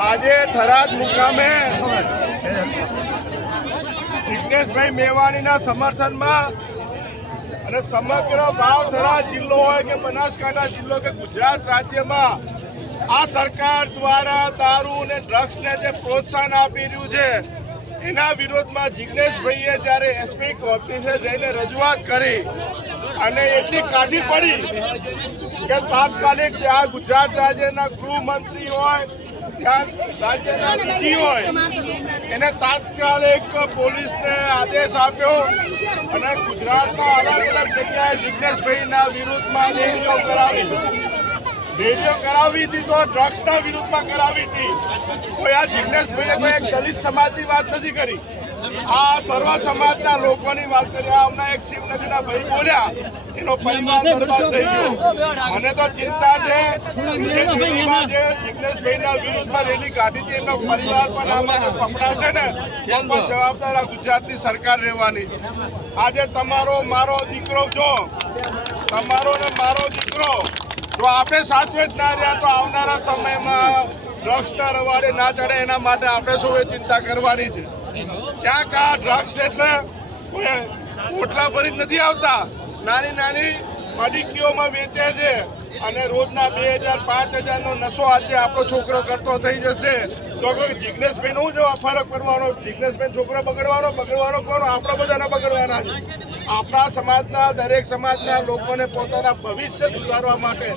આજે થરાદ મુકામે જિજ્ઞેશભાઈ મેવાણીના સમર્થનમાં અને સમગ્ર ભાવ થરાદ જિલ્લો હોય કે બનાસકાંઠા જિલ્લો કે ગુજરાત રાજ્યમાં આ સરકાર દ્વારા દારૂ અને ડ્રગ્સને જે પ્રોત્સાહન આપી રહ્યું છે, એના વિરોધમાં જિજ્ઞેશભાઈએ જ્યારે એસપી ઓફિસે જઈને રજૂઆત કરી અને એટલી કાઢી પડી કે તાત્કાલિક ત્યાં ગુજરાત રાજ્યના ગૃહમંત્રી હોય, ત્યાં રાજ્યના સીટી હોય, એને તાત્કાલિક પોલીસને આદેશ આપ્યો અને ગુજરાતના અલગ અલગ જગ્યાએ જિજ્ઞેશભાઈના વિરુદ્ધમાં રેલીઓ કરાવી રેલીઓ કરાવી હતી તો ડ્રગ્સના વિરુદ્ધમાં કરાવી હતી કોઈ આ જિજ્ઞેશભાઈએ કોઈ દલિત સમાજની વાત નથી કરી. આ સર્વ સમાજના લોકોની વાત કરી હમણાં એક શિવનદીના ભાઈ બોલ્યા, એનો પરિવાર થઈ ગયો. મને તો ચિંતા છે જે વિરુદ્ધમાં રેલી કાઢી છે, એમનો પરિવાર પણ આમાં સંભળાશે ને જવાબદાર આ ગુજરાતની સરકાર રહેવાની. આજે તમારો, મારો દીકરો જો, તમારો ને મારો દીકરો, જો આપણે સાચવે જ ના રહ્યા, તો આવનારા સમયમાં ડ્રગ્સના રવાડે ના ચડે, એના માટે આપણે સૌએ ચિંતા કરવાની છે? ક્યાંક આ ડ્રગ્સ એટલે ઓટલા ભરી નથી આવતા. નાની નાની મડિકીઓમાં વેચે છે અને રોજના બે હજાર, પાંચ હજારનો નશો આજે આપણો છોકરો કરતો થઈ જશે. તો કોઈ જિજ્ઞેશભાઈ નું જવા ફરક પડવાનો? જિજ્ઞેશભાઈ છોકરો બગડવાનો? બગડવાનો કોણ? આપણે બધાને બગડવાના છે. આપણા સમાજના દરેક સમાજના લોકોને પોતાના ભવિષ્ય સુધારવા માટે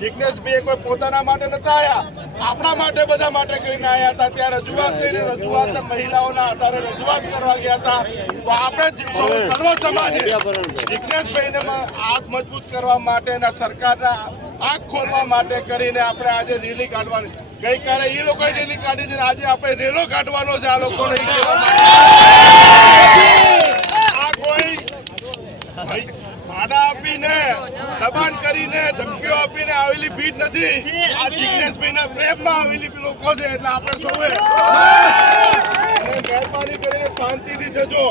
જિજ્ઞેશભાઈ કોઈ પોતાના માટે નતા આવ્યા આપણા માટે બધા માટે કરીને આવ્યા હતા. ત્યાં રજૂઆત કરીને રજૂઆત મહિલાઓના આધારે રજૂઆત કરવા ગયા હતા. તો આપણે સર્વ સમાજે જિજ્ઞેશભાઈને હાથ મજબૂત કરવા માટે અને સરકારના આંખ ખોલવા માટે કરીને આપણે આજે રેલી કાઢવાની. ગઈકાલે એ લોકોએ રેલી કાઢી છે આજે આપણે રેલો કાઢવાનો છે આ લોકોને આ કોઈ ભાડા આપીને, દબાણ કરીને ધમકીઓ આપીને આવેલી ભીડ નથી. આ જિગ્નેશભાઈના પ્રેમમાં આવેલી લોકો છે એટલે આપણે સૌએ મહેરબાની કરીને શાંતિથી જજો.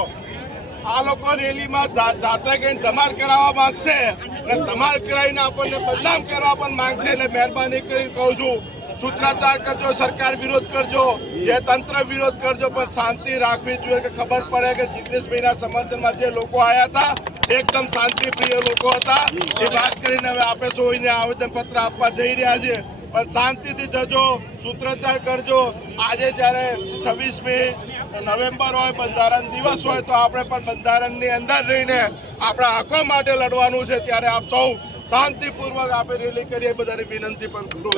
આ લોકો રેલીમાં જાતે કઈ ધમાર કરાવવા માંગશે અને ધમાર કરાવીને આપણને બદનામ કરવા પણ માંગશે એટલે મહેરબાની કરી કહું છું, સૂત્રાચાર કરજો, સરકાર વિરોધ કરજો, જે તંત્ર વિરોધ કરજો, પણ શાંતિ રાખવી જોઈએ કે ખબર પડે કે જિગ્નેશભાઈના સમર્થનમાં જે લોકો આવ્યા હતા એકદમ શાંતિપ્રિય લોકો હતા. એ વાત કરીને હવે આપણે સોઈને આવેદન પત્ર આપવા જઈ રહ્યા છે પણ શાંતિથી જજો, સૂત્રોચ્ચાર કરજો. આજે જ્યારે છવ્વીસમી નવેમ્બર હોય, બંધારણ દિવસ હોય, તો આપણે પણ બંધારણની અંદર રહીને આપણા હકો માટે લડવાનું છે. ત્યારે આપ સૌ શાંતિપૂર્વક આપણે રેલી કરીએ. બધાની વિનંતી પણ કરું